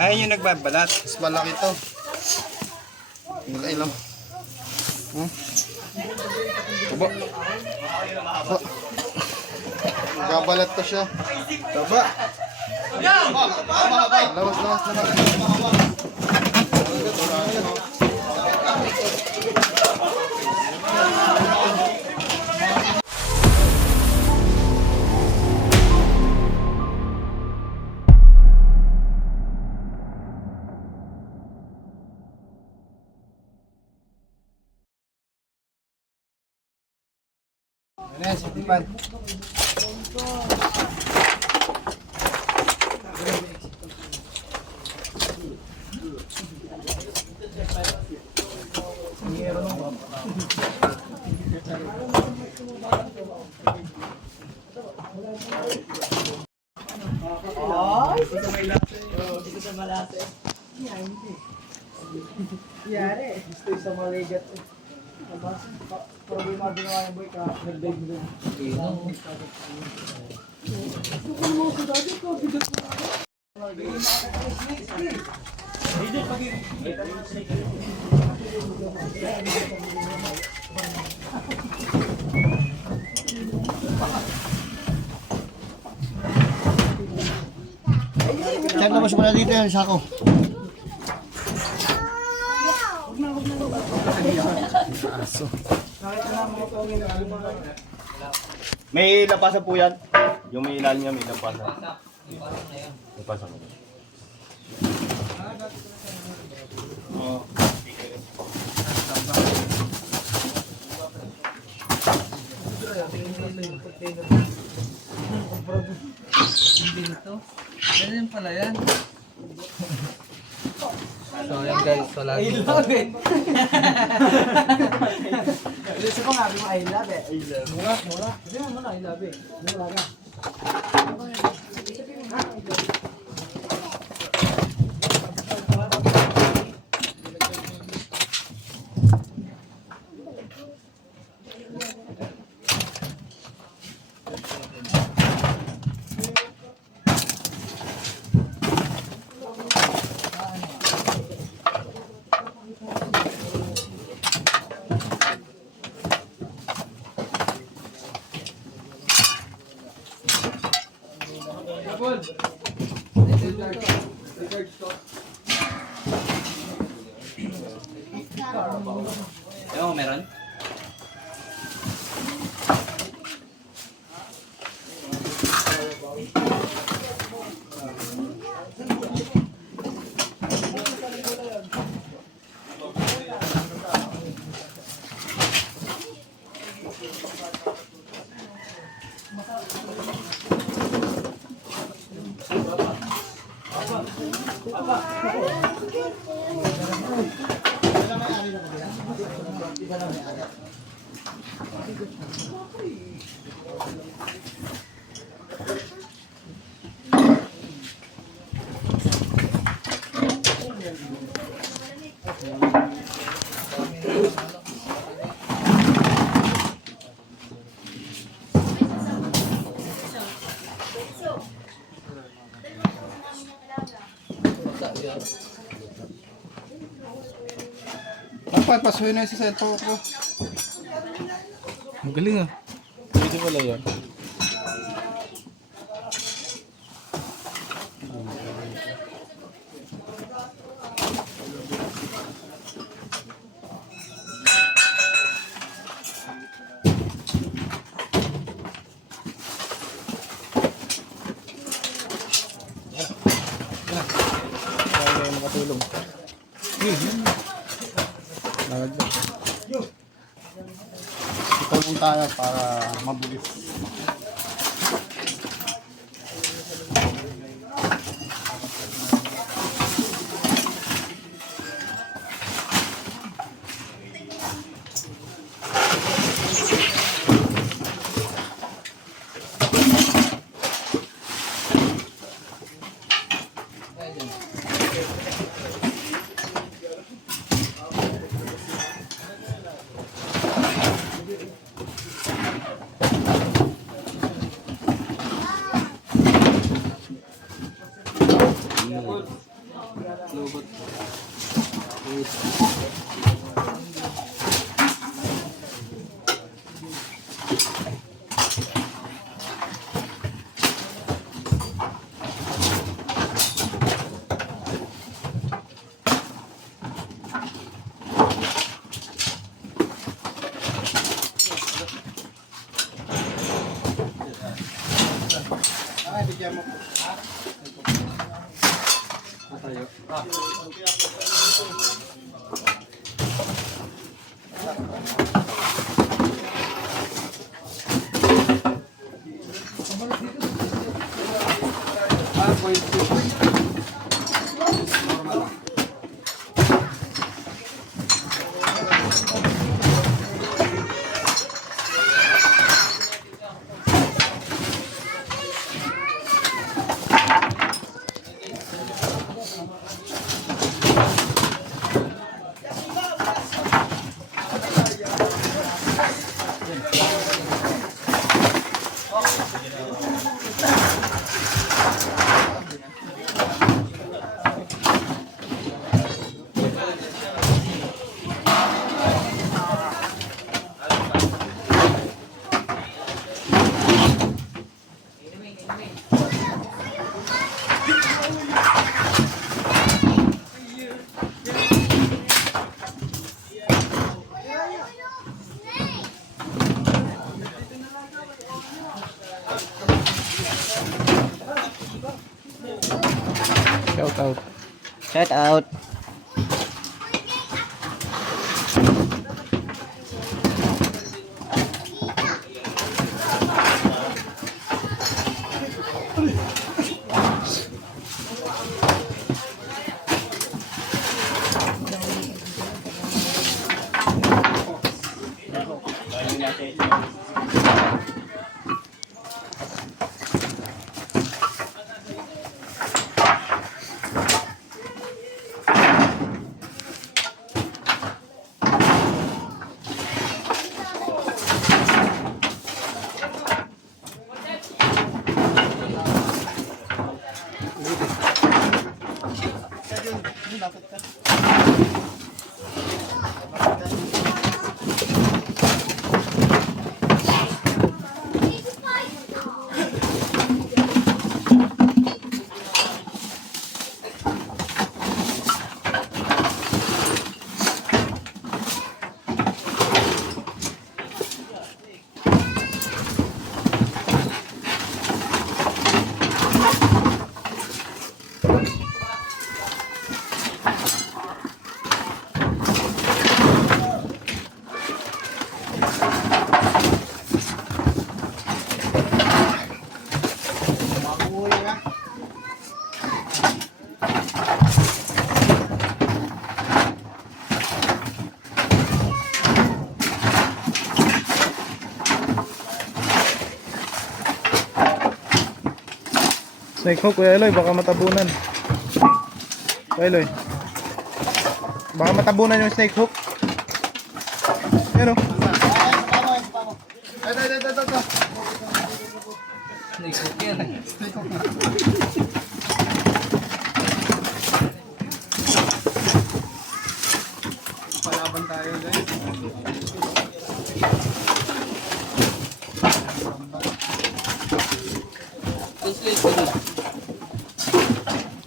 Ayun yung nagbabalat. Mas malaki to. Ilay lang. Taba. Nagbabalat pa siya. Taba. Lawas. Ano yan, 65. Yari, gusto sa maligat. Problema din naman yung boy ka, nag-dive mo doon. Check na mas muna dito yan, sako. May lapasan po yan. Yung may ilalim niya, may lapasan. Lapasan mo. Oh. Dito. Ganyan pala yan. So yan guys, so lagi. I love it. Gusto ko nga mo I love it. Mura. Hindi mo na I love it. Mura ka. Ewan, meron? Pasuhin na yung sa cellphone ko. Magaling ah. Pwede pala yan. Kaya makatulong. Nalagdag. Ito mong tayo para mabulis. Ay, bigyan mo. Shout out. Shout out. Snake hook, Kuya Eloy, baka matabunan. Kuya Eloy. Baka matabunan yung snake hook. Yan o. Ito. Snake hook yan. Palaban tayo guys.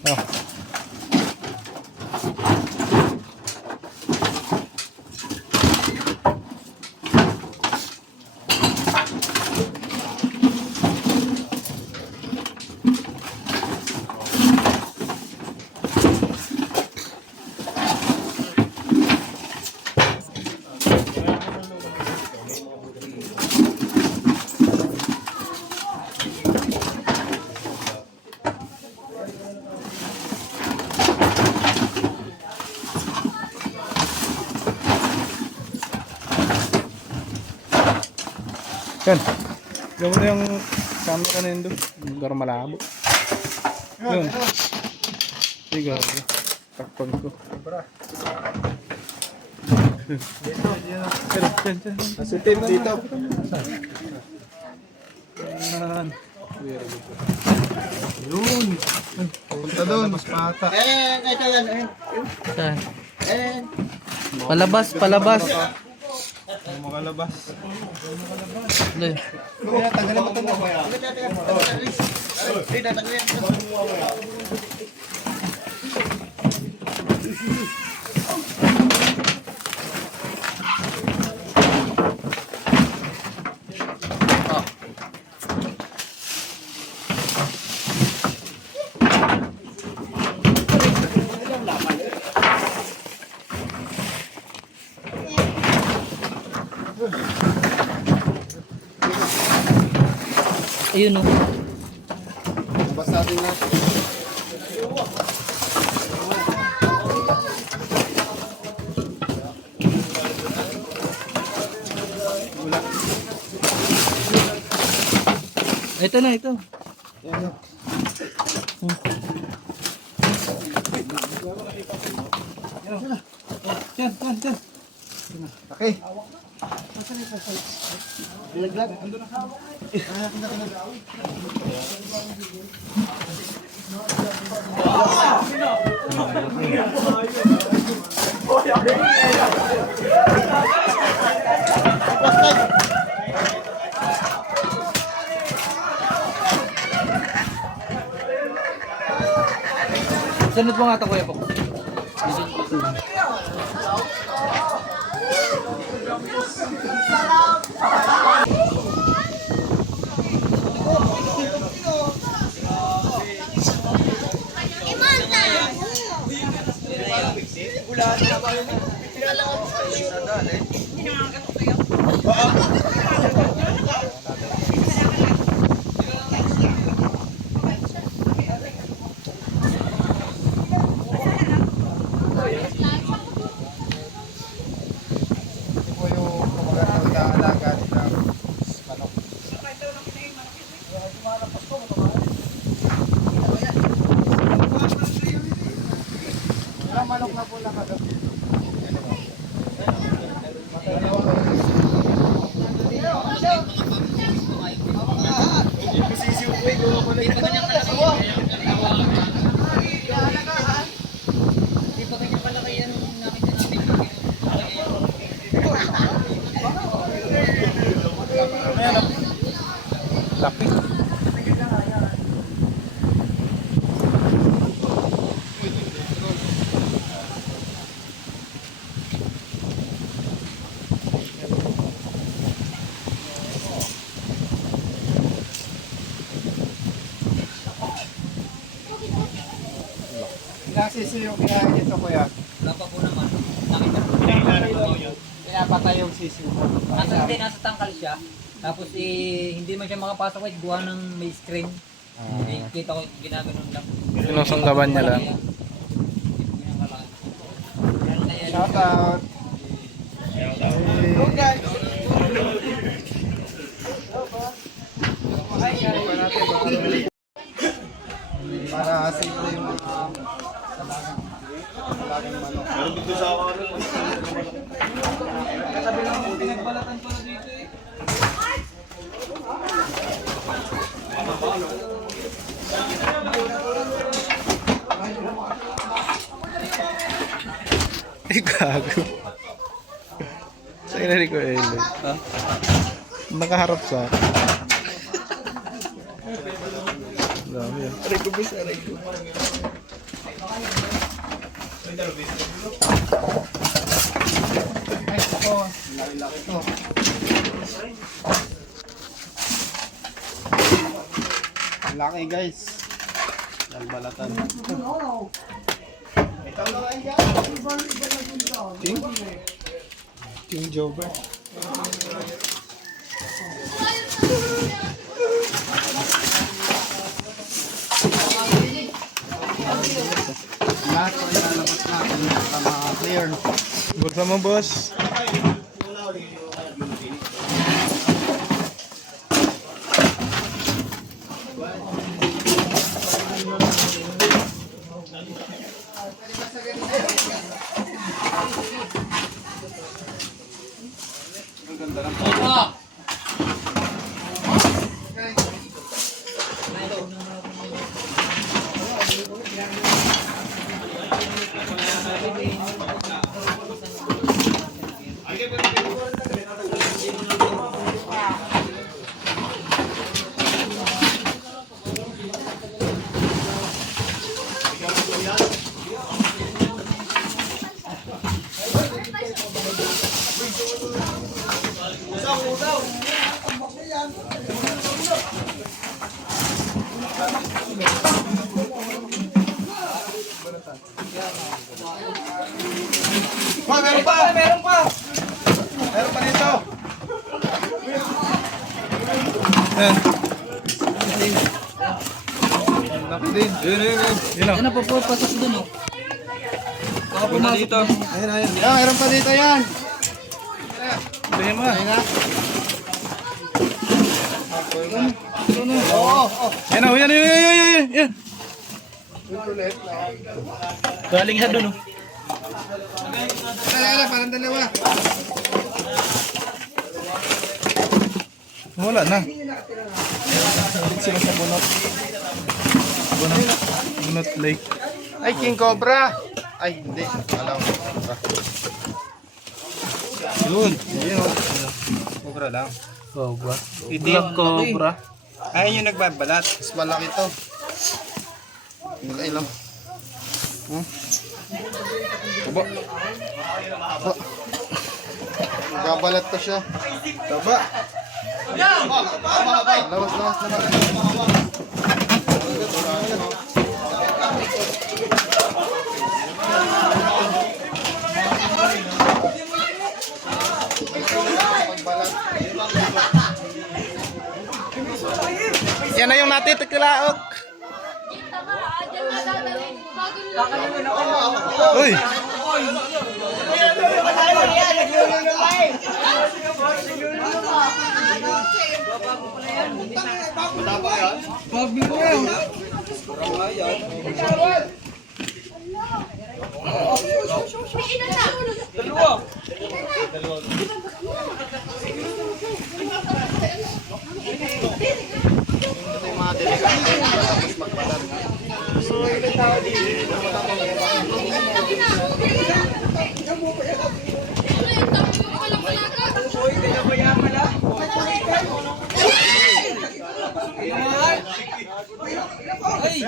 Oh. Yan. Gawin mo yung camera na yun doon. Lugar malabo. Yun. Sige. Takpan ko. Yan. Positive dito. Yan. Yun. Punta doon. Mas pata. Ito yan. Saan? Palabas, palabas. Makalabas. Loy. Kaya tanggalin mo ito mo. Ayun oh. Basta natin na. Ito na, ito. Okay. Sunod mo nga ito, Kuya Pok. Ito po yung kumagandang alaga ng manok. Ilang manok na po nakagabi? Laki. Nasisi yung kinain ito kuya. Lapa po naman. Nakita ko. Pinapatay yung sisi. Nasa tangkal siya. Tapos hindi man siya makapasok kahit gawa ng may screen. Kita ko ginaganon lang. Sinusunggaban niya lang. Shout out. Para simple yung talagang manok. Meron dito sa ako. Ay, gago. Sa'yo na ko Elo. Ha? Nakaharap sa akin. Dami yan. Aray ko, bis, aray ko. Ay, ito. Laki-laki ito. Ang laki guys. Nalbalatan. King? King Jover. Lahat ko ilalabas natin para clear. Bulsa mo, boss. Ma, meron pa! Meron pa! Meron pa dito! Ayan. Laki din. Yun o. Yan na po po, pasok dun oh. Baka pumasok dito. Yan, meron pa dito yan. Tingin mo. Ayun na. Yan o, yan. Ulit. Galing siya dun o. Ayun, parang dalawa. Wala na. Sila sa bunot. Bunot lake. Ay, King Cobra. Ay, hindi. Alam ko. Yun. Yun o. Cobra lang. Cobra. Black cobra. Ayun yung nagbabalat. Mas malaki to. Hindi lang. Aba. Aba. Nagbabalat pa siya. Taba. Lawas. Yan na yung natitiklaok. Uy.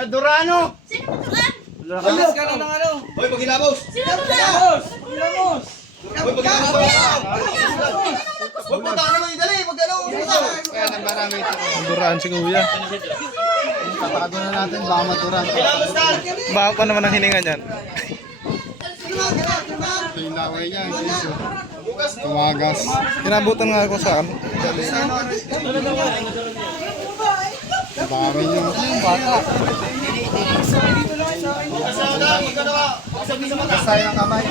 Durano! Alis ka na ng ano? Hoy, pagilabos! Hilamos! Hoy, pagilabos! Huwag mo tayo naman idali! Mag-ano! Kaya nang marami ito. Duraan si kuya. Tatakago na natin, baka maduraan. Baka pa naman ang hininga niyan. Ito yung laway niya, guys. Tumagas. Kinabutan nga ako sa ano. Dami niyo. Kasay ang kamay.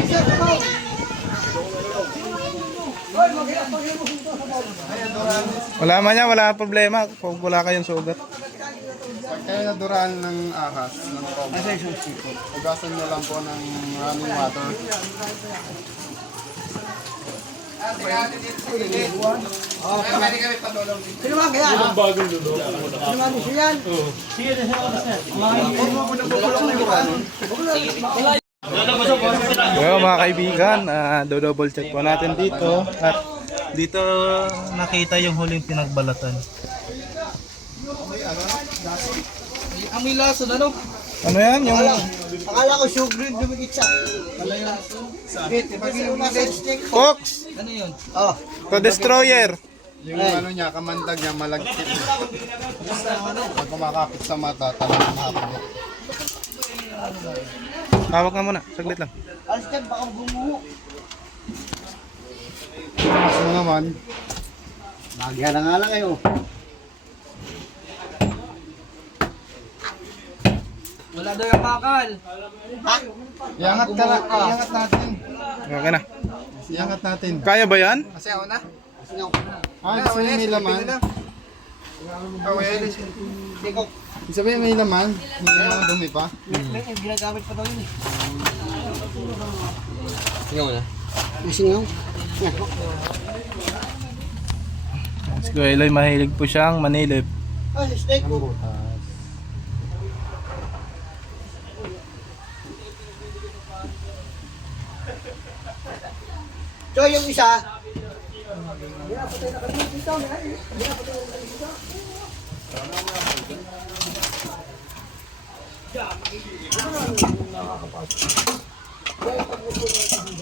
Wala man yan, wala problema. Kung wala kayong sugat. Pag kayo naduraan ng ahas, ng cobra, ugasan nyo lang po ng maraming water. Sino ba kaya? Sino ba gusto yan? Well, mga kaibigan, do-double check po natin dito. At dito nakita yung huling pinagbalatan. Amoy lason, ano? Ano yan? Yung Akala ko show green dumikit siya. Fox! Ano yun? To Destroyer! Yung ano niya, kamandag niya, malagkit. Pag kumakapit sa mata, talagang hapon. Hawak nga muna, saglit lang. Alis ka, baka bumuho. Mas mo naman, Bagya na nga lang kayo. Wala daw yung bakal. iangat ka na, iangat natin. Okay na. Iangat natin. Kaya ba yan? Kasi ako na. Ah, gusto niyo may laman? Ibig sabihin may laman, hindi naman dumi pa. May ginagamit pa daw yun eh. Singaw na? Singaw? Si Kuya Eloy, mahilig po siyang manilip. Ah, steak po. So yung isa,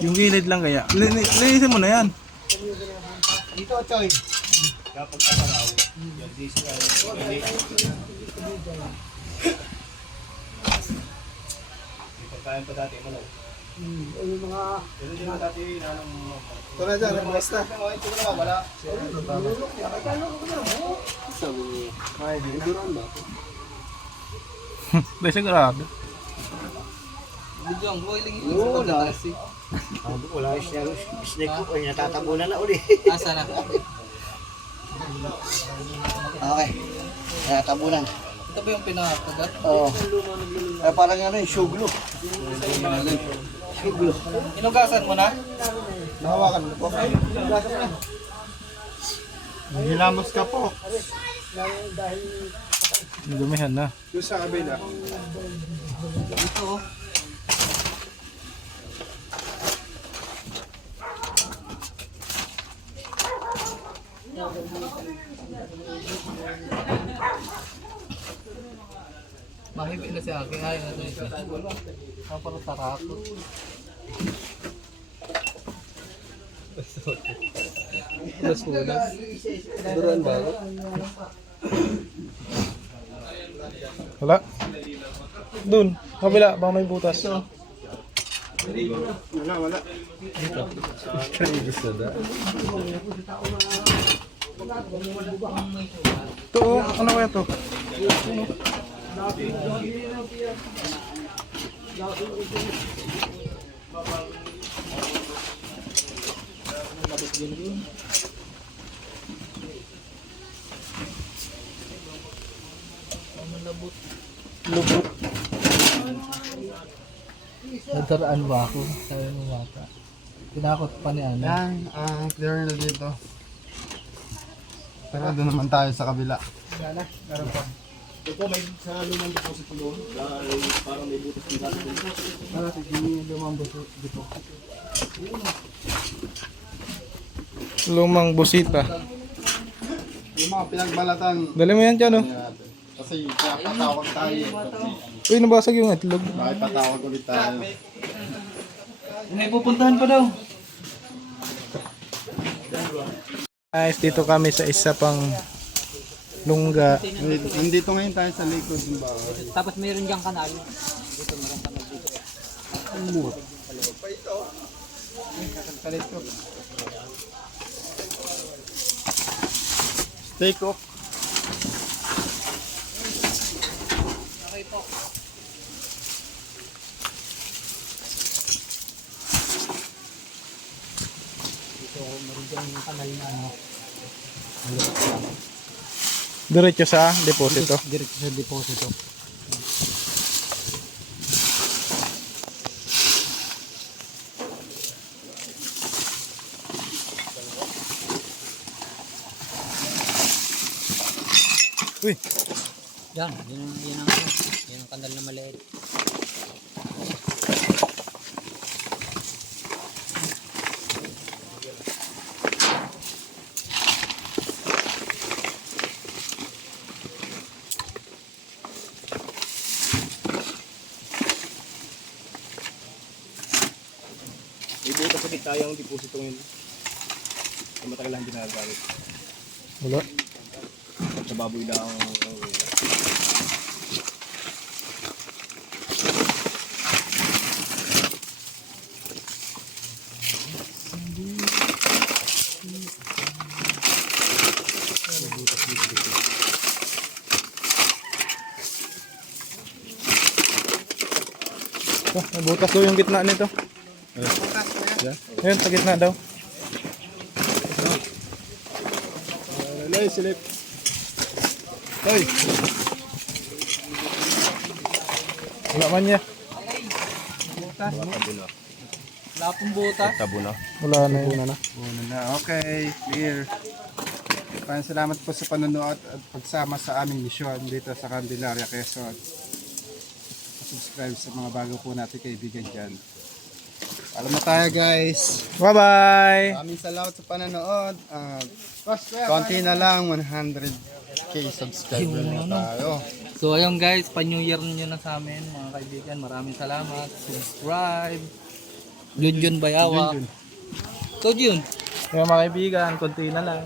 Yung gilid lang kaya. Linisin mo na yan. dito Choy. Kain pa dati, malaw. Yung mga... Pero di ba dati, nanong... Ito na dyan, basta. Ito na wala. Ay, di duran ba? Di sigurado. Video ang boiling yun. Oo, wala. Wala siya. Snake ko, ay natatabunan na uli. Asa na? Okay. Tabunan. Ito ba yung pinakagat? Oo. Parang ano yung suglo. Suglo. Inugasan mo na? Nahawakan mo po. Hilamos ka po. Dumihan na. Doon sa kabila. Ito oh. Mahigit na si Aki. Ay, ano ito? Ang parang tarakot. Punas. Duran ba? Wala. Dun, kabila, baka may butas. Wala, wala. Ito, oh, ano kaya to? Lubot. Nadaraan ba ako? Sabi mo bata. Tinakot pa ni Ana. Yan, clear na dito. Pero doon naman tayo sa kabila. Ito, may sa lumang deposit po doon. Dahil parang may butas ng gato dito. Lumang busita. Yung mga pinagbalatan. Dali mo yan dyan, oh. natin. Kasi kaya patawag tayo. Uy, nabasag yung itlog. Bakit patawag ulit tayo? May pupuntahan pa daw. Guys, dito kami sa isa pang lungga. Nandito ngayon tayo sa likod ng bahay. Tapos mayroon diyang kanal. Dito meron kanal dito. Steak cook. Meron diyang kanal na ano. Diretso sa deposito. Diretso sa deposito. Uy, Yan, yun ang ano. Yan ang kanal na maliit. May butas sa kita yung deposito yun. Sa matagal lang ginagamit. wala. Sa baboy lang. Oh, may butas daw yung gitna nito. Ayun, sa gitna daw. Alay, silip. Hoy! Wala man niya. Wala pong butas. Tabo na. Wala na yun. Una na. Okay, clear. Maraming salamat po sa panonood at pagsama sa aming misyon dito sa Candelaria, Quezon. Subscribe sa mga bago po natin kaibigan dyan. Alam na tayo guys. Bye-bye! Maraming salamat sa panonood. Konti na lang, 100k subscriber na tayo. So ayun guys, pa-New Year ninyo na sa amin mga kaibigan. Maraming salamat. Subscribe. Junjun Bayawa. So yun. Yung mga kaibigan, konti na lang.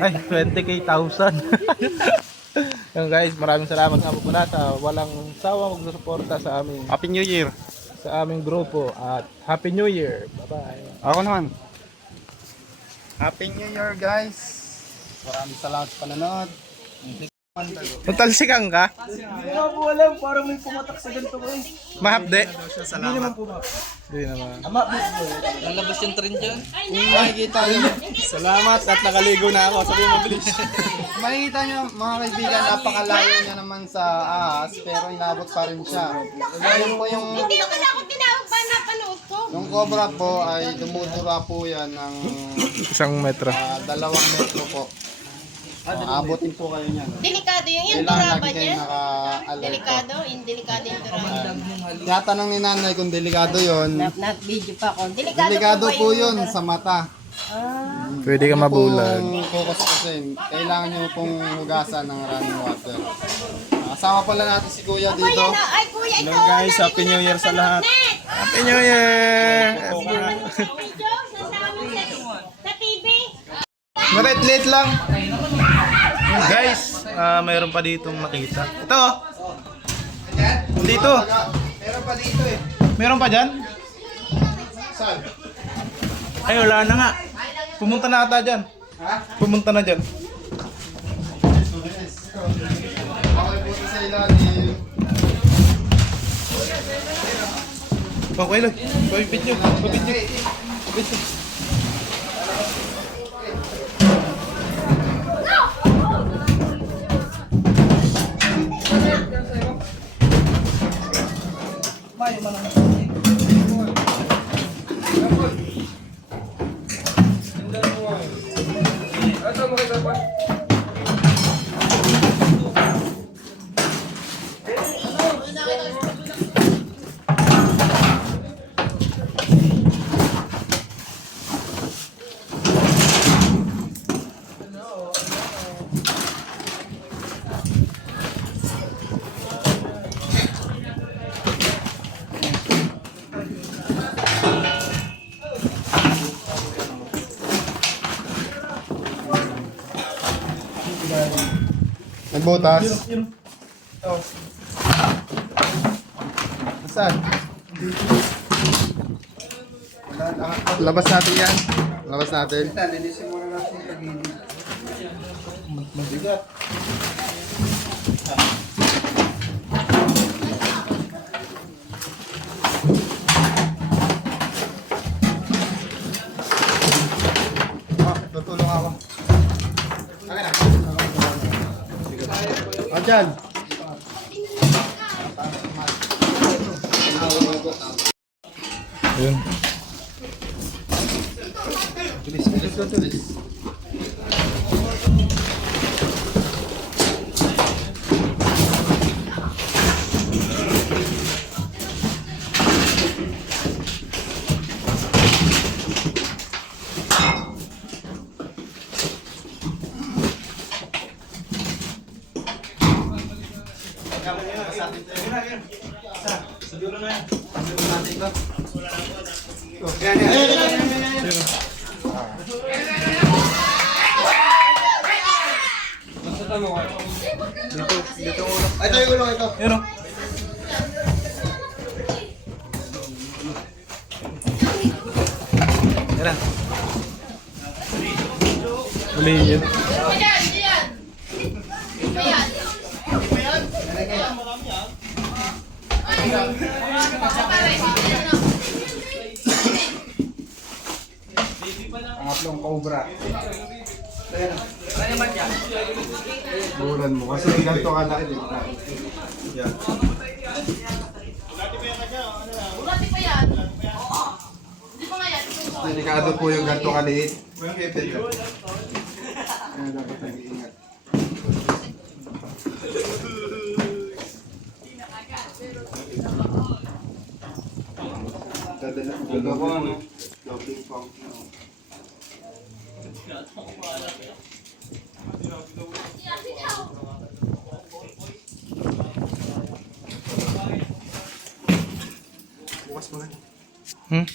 Ay, 20k 1,000. Yung guys, maraming salamat nga po pala sa walang sawang magsusuporta sa aming Happy New Year. sa aming grupo at Happy New Year. Bye-bye. Ako naman. Happy New Year guys. Maraming salamat sa panonood. Talsikan ka? Hindi nga po alam, parang may pumatak sa ganito ko eh. Mahapde? Hindi naman po ba? Hindi naman. Ama, po. Lalabas yung trend dyan. Makikita nyo. Salamat at nakaligo na ako. Sabi mo bilis. Makikita nyo mga kaibigan, napakalayo niya naman sa ahas pero inabot pa rin siya. Ayun po yung Hindi ko na ako tinawag ba napanood ko? yung cobra po ay dumudura po yan ng 1 metro. 2 metro po. Abutin po kayo niyan. Delikado yung Kailangan dura ba lagi kayo niya? naka-alert. Delikado? Yung delikado yung dura. Tinatanong ni nanay kung delikado yon. Na-video pa ako. Delikado, Delikado po yung yun sa mata. Pwede ka mabulag. Kung kukuskusin, kailangan nyo pong hugasan ng running water. Kasama pala natin si Kuya Kuya dito. na, ay kuya ito. Hello guys, Happy New Year sa lahat. Happy New Year! Video, nasama sa TV. Malit-lit lang. Guys, mayroon pa ditong makita. Ito oh. Dito. Meron pa dito eh. Meron pa dyan? Saan? Ay, wala na nga. Pumunta na ata dyan. Ha? Pumunta na dyan. Okay po sa ilalim. Okay lang. Pabit nyo. Pabit nyo. Pabit nyo. Nagbutas? Saan? Labas natin yan. Labas natin. Tutulong ako. Dyan. Yun. Bilis, bilis, bilis. Ito yung gulong ito. Yun o. Yan na. Uli yun. Pangatlong cobra. Bulan mo kasi ganito ka laki din. Yan. Delikado po yung ganito kaliit. Kaya dapat nag-iingat. Dadala ko ano? Doubling pump. Bukas mo na. Hmm?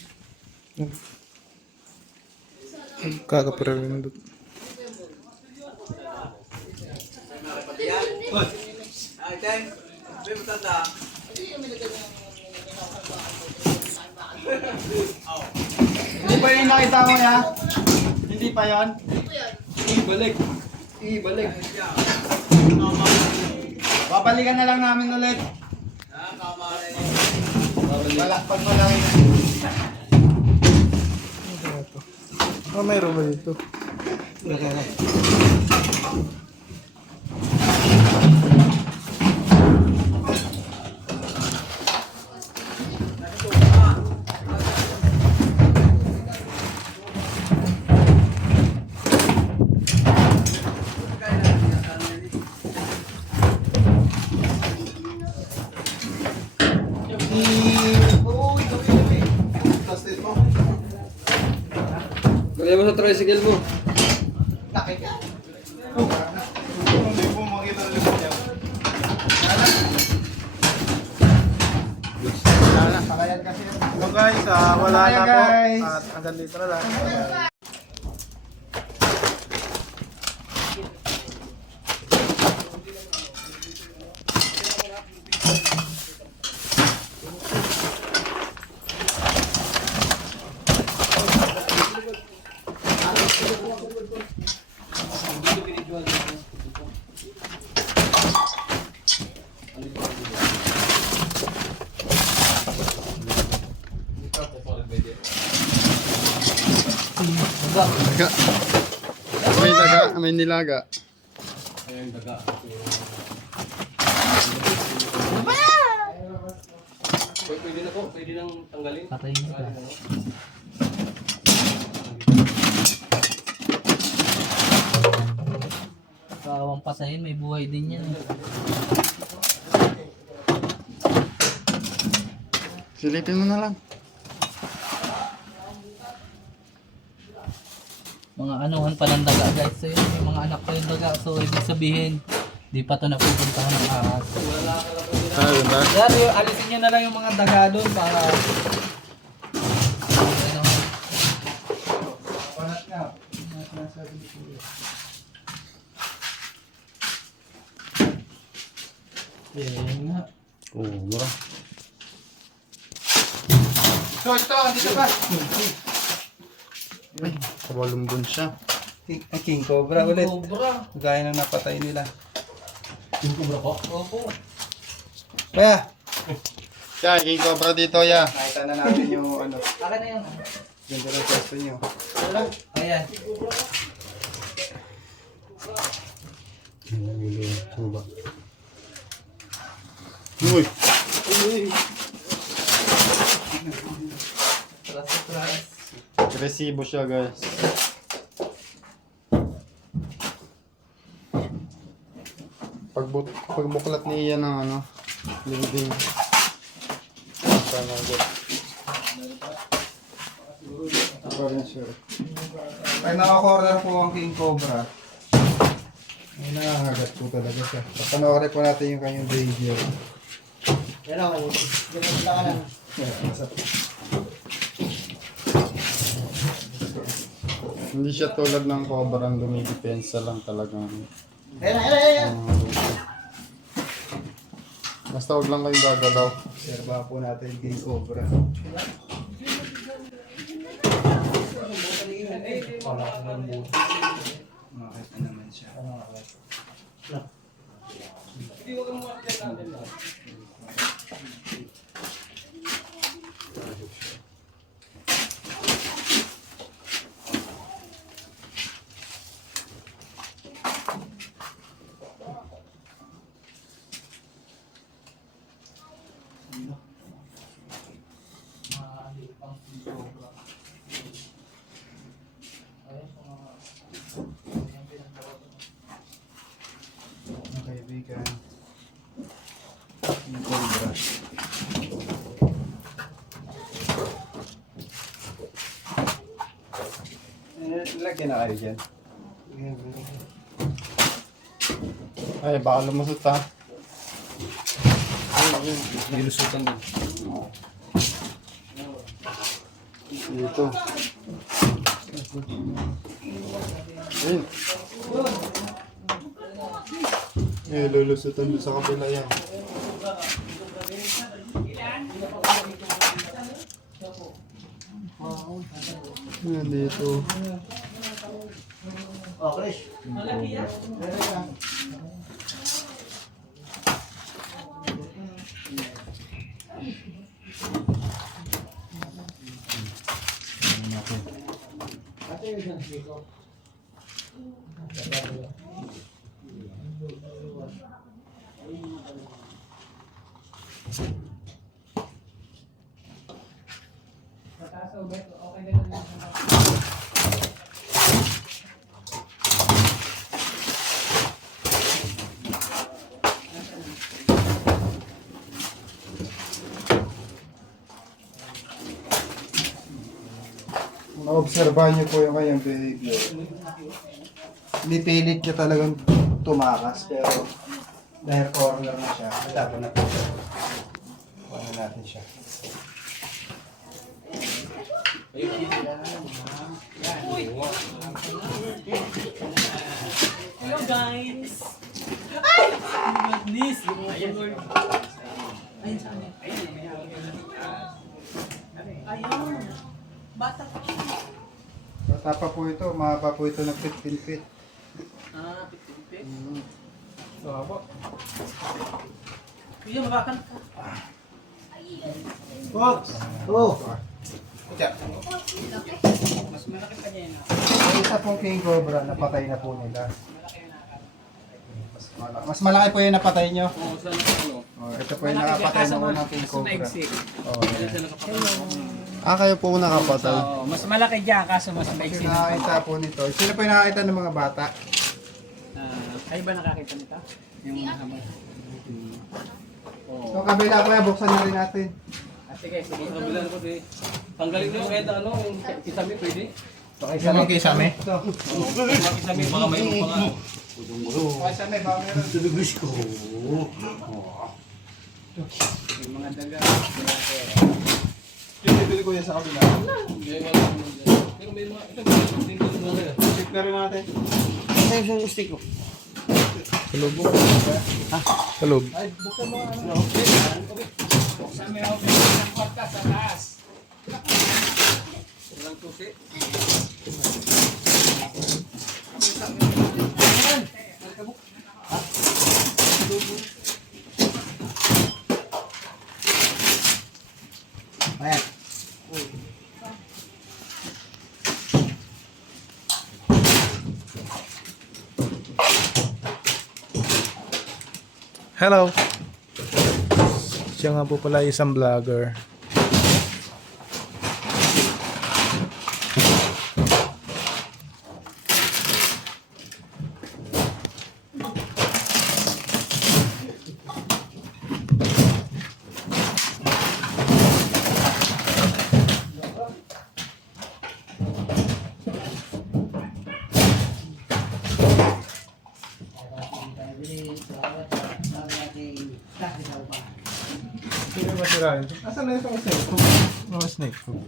Kakapira rin doon. Hindi pa yung nakita mo ya? Hindi pa yon? Ibalik. Ibalik. Babalikan na lang namin ulit. Pag malaki. Ah, mayroon ba dito? Lagay mo sa tricycle mo. Hindi po makita ulit yan. Pakayan kasi. So guys, wala Bye, na po. guys. At hanggang dito na lang. May daga, may nilaga. Patayin mo ka. Kawang patayin, may buhay din yan. Silipin mo na lang. Mga anuhan pa ng daga guys. So yun, may mga anak pa yung daga. So ibig sabihin, di pa ito napupuntahan ng ahas. Ano ba? Yan, alisin nyo na lang yung mga daga doon para... Yan nga. Mura. So ito, dito ba? Ay, kawalumbon siya. King Cobra ulit. Cobra. Gaya ng napatay nila. Yung cobra po? Opo. Kaya, Kaya, King Cobra dito, ya. nakita na namin yung ano. Akin na yun. Yung dala pwesto nyo. Ayan. Uy! Surprise. Resibo siya, guys. Pagbuklat ni Ian ng ano, lingding. Sana agad. Ito rin siya. Pag naka-corner po ang King Cobra, ay nangangagat po talaga siya. Papanoorin po natin yung kanyang video. Yan ako, ganun lang ka lang. Hindi siya tulad ng cobra ang dumidepensa lang talagang. Ayan. Basta huwag lang kayong gagalaw. Obserbahan po natin yung King Cobra. Makita naman siya. Mga kaibigan, King Cobra. Lagyan na kayo dyan. Ay, baka lumusot ha. Nilusutan din. Dito. Ayun. Lulusutan doon sa kabila yan. Yan dito. Oh, Chris. Maobserbahan niyo po yung kanyang behavior. Pinipilit niya talagang tumakas pero dahil corner na siya, laban na po siya. Paano natin siya? Hello guys! Goodness! Ayun sa amin. Ayun. Bata pa. Bata pa po ito, mahaba po ito ng 15 feet. Ah, 15 feet. So, abo. Kuya, mabakan ka. Fox! Oh! Mas malaki pa niya yun. Yung isa pong king cobra, napatay na po nila. Mas malaki po yung napatay nyo. Oo, sa ano. Oh, ito po yung nakapatay na unang king cobra. Oh, Kaya sa nakapagod. kayo po nakapatay. Oo, mas malaki dyan kaso mas Ito maiksi yung na. nakakita po nito. Sino po yung nakakita ng mga bata? Kayo ba nakakita nito? Yung mahamay. So kabila po yan, buksan na rin natin. Sige, sige. Kabila na po di. Tanggalin nyo kahit ano, yung kisame pwede. Yung mga kisame? Mga kisame, baka mayroon pa nga. Kisame, baka meron. Yung mga daga. Bibili ko yan sa kabila. Hindi, wala naman dyan. Pero may mga, ito, may mga. Check na rin natin. Ay, yung stick ko. Kalog. Ay, buksan mo ano. Buksan mo yung ng kwarta sa taas. Walang tusi. Ayan. Hello. Siya nga po pala isang vlogger. Sino ba sirain? Asan na yung snake hook? Mga snake hook.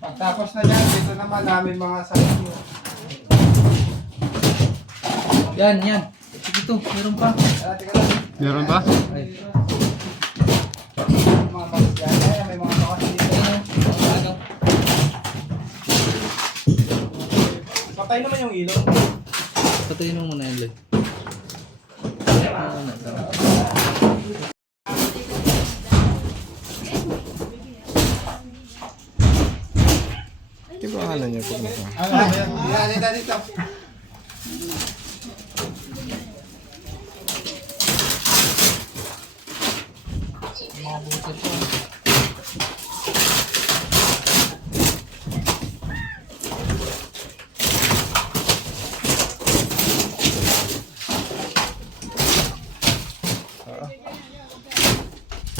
Pagtapos na yan, dito naman namin mga sayo. Yan, yan. Sige to, meron pa. Meron ba? Mga bakas dyan. Ayan, may mga bakas dito. Ano? Patay naman yung ilaw. Patayin mo muna yun, Lloyd. Di ba akala niya po nasa? Ano, yan, yan, dito. Mga buset ko.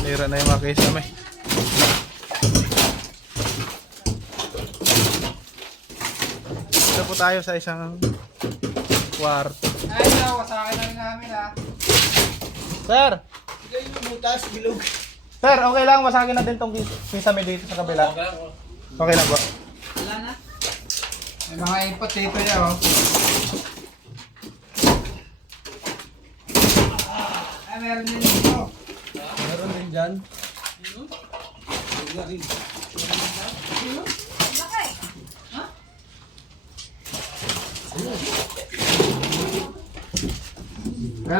Nira na yung mga kisame. Dito po tayo sa isang kwarto. Ay, no, sa akin na rin namin ha. Sir! Bigay yung butas, bilog. Sir, okay lang. Masagin natin tong kisame dito sa kabila. Okay lang ba? May mga input dito yan, oh. Ay, meron din dito. Meron din dyan.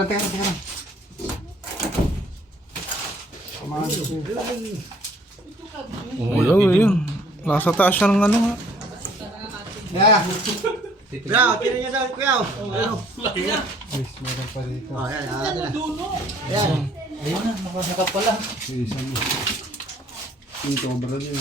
Teka lang. Kumain dito. Oh, yun. Nasa taas siya ng ano nga. Yeah. Kuya, tira niya daw, kuya. Ano? Yes, meron pa dito. Oh, ayan, ayan. Ayun na, nakasakap pala. Isa mo. Yung cobra din.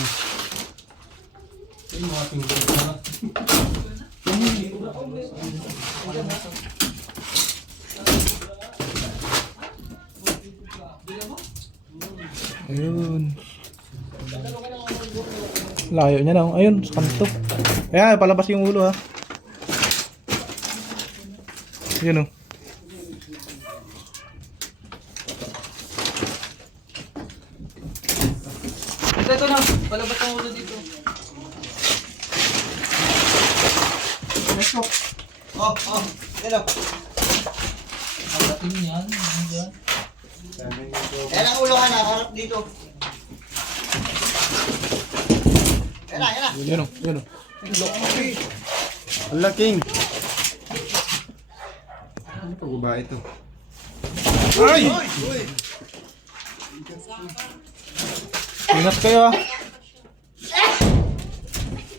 Ayun. Layo niya na. Ayun, sa kanto. Ayan, palabas yung ulo ha. Yun oh. Ito na, palabas ang ulo dito. Oh, hello. Ang dating yan, ano dyan? Ayan ang ulo ka na, harap dito. Ayan na. Yun oh, yun oh. Ang laking. Ano pa ba ito? Ay! Ingat kayo ah.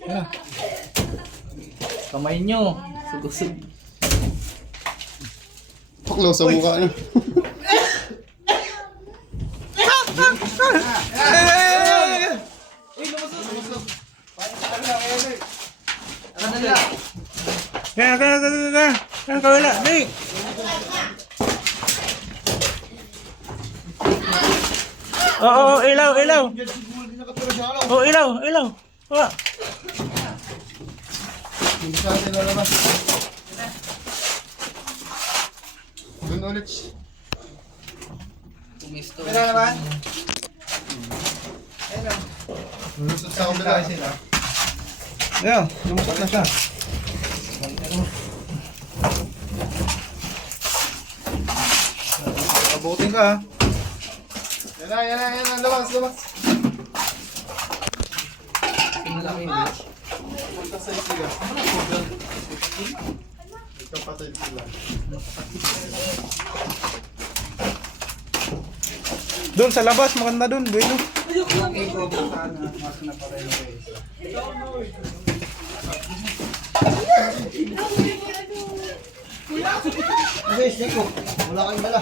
Ayan. Kamay nyo, sugusog. Paklo sa mukha niya. Kaya kawala, di. Oo, ilaw. Oo, ilaw. Wala. Hindi sa atin lalabas. Doon ulit. Tumisto. Kaya naman. Lulusot sa kabila sila. Ayan, lumusot na siya. Abutin ka ah. Yan na. Labas. Magkasay sila. Magkapatid sila. Doon sa labas, maganda doon. Bueno. Ang cobra sana. Mas na pala yung isa. Okay, snake ko. Wala kang dala.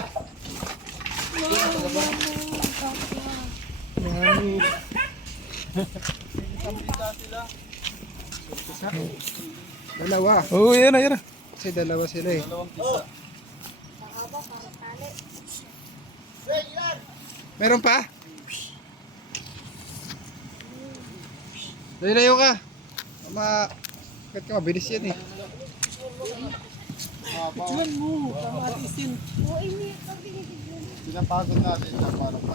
Dalawa. Oo, yan na. Kasi dalawa sila eh. Meron pa? Layo ka. Bakit ka mabilis yan eh. Pinapagod natin siya para pa.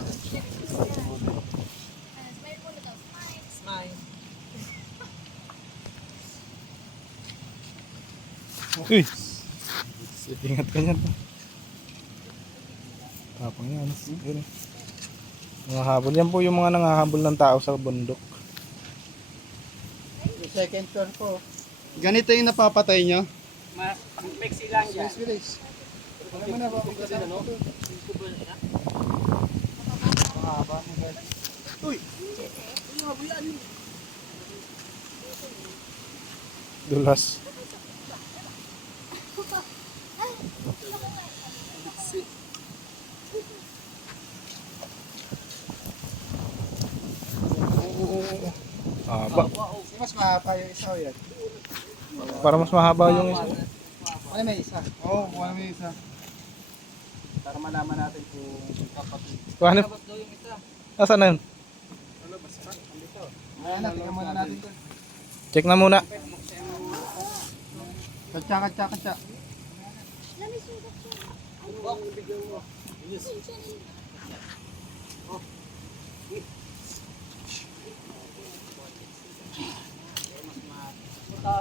Uy. Ingat ka niyan. Tapang yan. Yun. Mga habol. Yan po yung mga nangahabol ng tao sa bundok. Second turn po. Ganito yung napapatay nyo? Mexi lang dyan. Bilis. Ano mo na papagkasin ano? Mahaba mo guys. Dulas. Haba. Mas mahaba yung isa o yan. Para mas mahaba yung isa. Ano may isa? Oo, ano may isa. Para malaman natin kung kapatid. Ano? Nasaan na yun? Ayan na, tingnan muna natin doon. Check na muna. Katsa. Check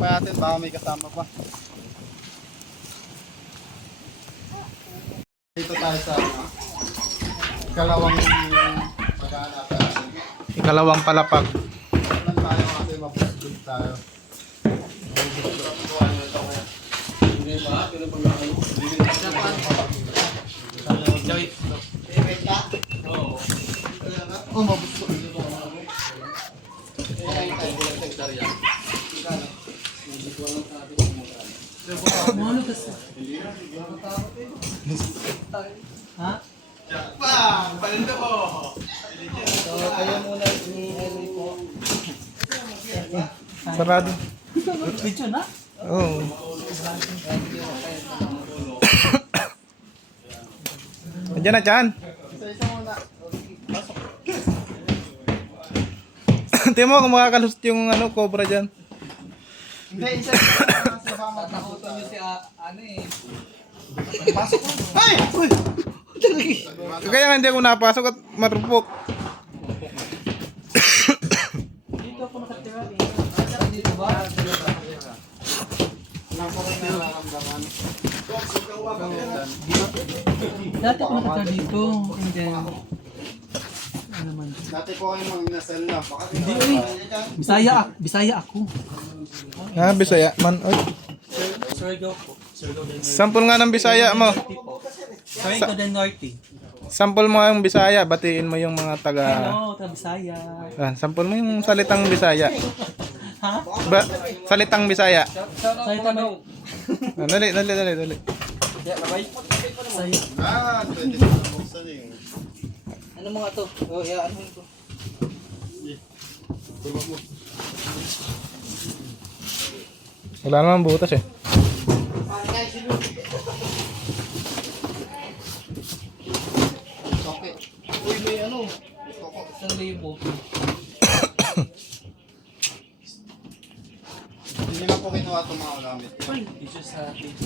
pa natin, baka may kasama pa. Dito tayo sa ikalawang paghahanap natin. Ikalawang palapag. Ilan tayo kasi mapusod tayo. Sarado. Video na? Oo. Andiyan na, Chan. Tingnan mo kung makakalusot yung ano, cobra dyan. Hindi, isa sa baka Takutan nyo si ano eh. pasok mo. Kaya nga hindi ako napasok at marupok. Dito ako nakatira eh. Dito ba? Dati ako nakatira dito. And then, ano naman. Dati po kayo mga nasal na. Baka Hindi Bisaya ako. Ha, Bisaya man. Oy. Surigao po. Surigao del Norte. Sample nga ng Bisaya mo. Surigao del Norte. Sample mo yung Bisaya, batiin mo yung mga taga... Hello, taga Bisaya. Sample mo yung salitang Bisaya. Ha? Salitang Bisaya. Salita mo. Dali. Bisaya. pwede na buksan eh. Ano mga to? Oh, yeah, ano ito? Wala naman butas eh. Okay. Uy, may ano. Isang libo. Hindi lang po kinuha itong mga gamit. It's just happy.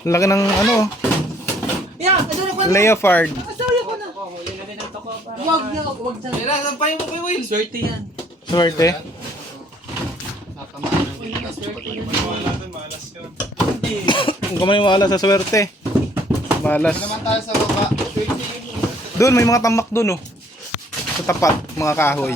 Laki ng ano, Yeah, ito na ko. leopard. Asawa ko na. Wag na, wag na. Kaya, sampay mo kay Will. Swerte yan. Swerte. Tatamaan ng bigas. Kung ka maniwala sa swerte. Malas. Naman tayo sa baba. Doon, may mga tamak doon oh. Sa tapat, mga kahoy.